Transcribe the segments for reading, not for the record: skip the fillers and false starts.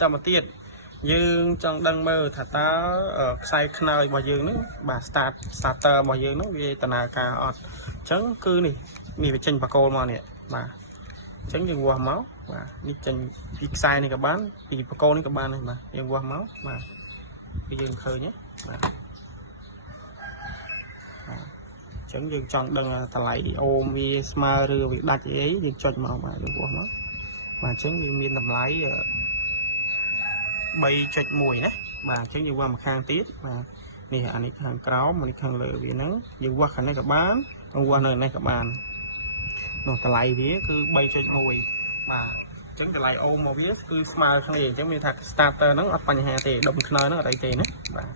ចាំមកទៀតយើងចង់ដឹងមើលថាតើខ្សែខ្នើយរបស់យើងហ្នឹងបាទ starter របស់យើងហ្នឹងវាដំណើរការអត់អញ្ចឹងគឺនេះវាចេញបកគោលមកនេះបាទអញ្ចឹងយើងវាស់មកបាទនេះចេញពីខ្សែនេះក៏បានពីបកគោនេះក៏បានដែរបាទយើងវាស់មកបាទគឺយើងឃើញបាទអញ្ចឹងយើងចង់ដឹងតម្លៃអូមវាស្មើឬវាដាច់អីយើងចុចមកបាទយើងវាស់មកបាទអញ្ចឹងវាមានតម្លៃ 3.1 ណាបាទអញ្ចឹងយើងវាស់មកខាងទៀតបាទនេះអានេះខាងក្រោមនេះខាងលើវាហ្នឹងយើងវាស់ខាងនេះក៏បានវាស់នៅនេះក៏បាននោះតម្លៃវាគឺ 3.1 បាទអញ្ចឹងតម្លៃអូមមកវាគឺស្មើគ្នាអញ្ចឹងមានថា starter ហ្នឹងអត់បញ្ហាទេដុំខ្នើយហ្នឹងអត់អីទេណាបាទ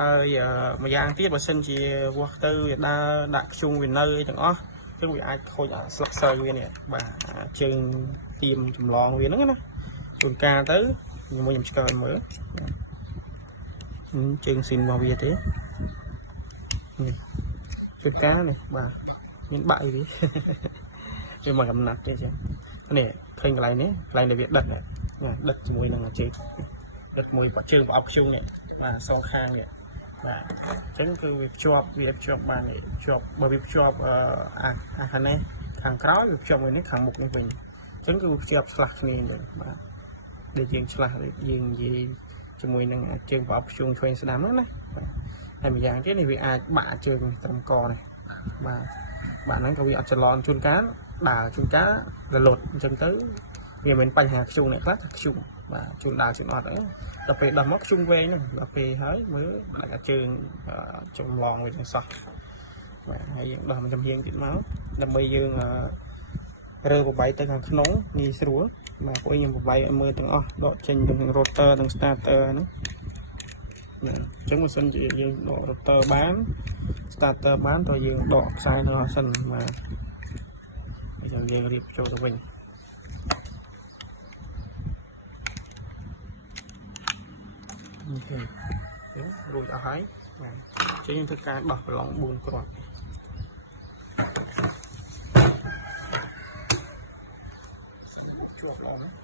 ហើយមួយយ៉ាងទៀតបើសិនជាវាស់ទៅវាដើរដាក់ខ្ជុំវានៅអីទាំងអស់អញ្ចឹងវាអាចខូចស្លឹកសើវានេះបាទជើងទៀមចម្លងវាហ្នឹងណាជួនកាលទៅខ្ញុំឆ្កល់មើលជើងស៊ីនរបស់វាទេនេះជួនកាលនេះបាទមានបាក់អីវាមកកំណាត់ទេចឹងនេះឃើញកន្លែងនេះកន្លែងដែលវាដិតដិតជាមួយនឹងជើងដិតមួយជើងប្រអប់ខ្ជុំនេះបាទសងខាងនេះបាទអញ្ចឹងគឺវាភ្ជាប់បាននេះភ្ជាប់បើវាភ្ជាប់អាខាងនេះខាងក្រោយវាភ្ជាប់មួយនេះខាងមុខនេះវិញអញ្ចឹងគឺភ្ជាប់ឆ្លាស់គ្នាទៅបាទដែលយើងឆ្លាស់យើងនិយាយជាមួយនឹងជើងប្រអប់ខ្ជុំឆ្វេងស្ដាំហ្នឹងណាហើយម្យ៉ាងទៀតនេះវាអាចបាក់ជើងត្រឹមកនេះបាទហ្នឹងក៏វាអត់ច្រឡំជួនកាលដើរជួនកាលរលត់អញ្ចឹងទៅវាមានបញ្ហាខ្ជុំអ្នកខ្លះខ្ជុំបាទជួនដើរជួនអត់ហ្នឹងដល់ពេលដល់មកខ្ជុំវែងហ្នឹងដល់ពេលហើយមើលដាក់អាជើងចម្លងវិញសោះបាទហើយយើងដោះមកចំហៀងទៀតមកដើម្បីយើងរើបបាយទៅខាងក្នុងងាយស្រួលបាទពួកខ្ញុំបបាយឲ្យមើលទាំងអស់ដកចេញទាំង rotor ទាំង starter ហ្នឹងអញ្ចឹងបើសិនជាយើងដក rotor បាន starter បានតើយើងដកខ្សែនៅអស់សិនបាទអញ្ចឹងយើងរៀបចូលទៅវិញអូខេរួចអស់ហើយបាទអញ្ចឹងយើងធ្វើការដោះប្រឡង4គ្រាប់ជាប់ល្អណាស់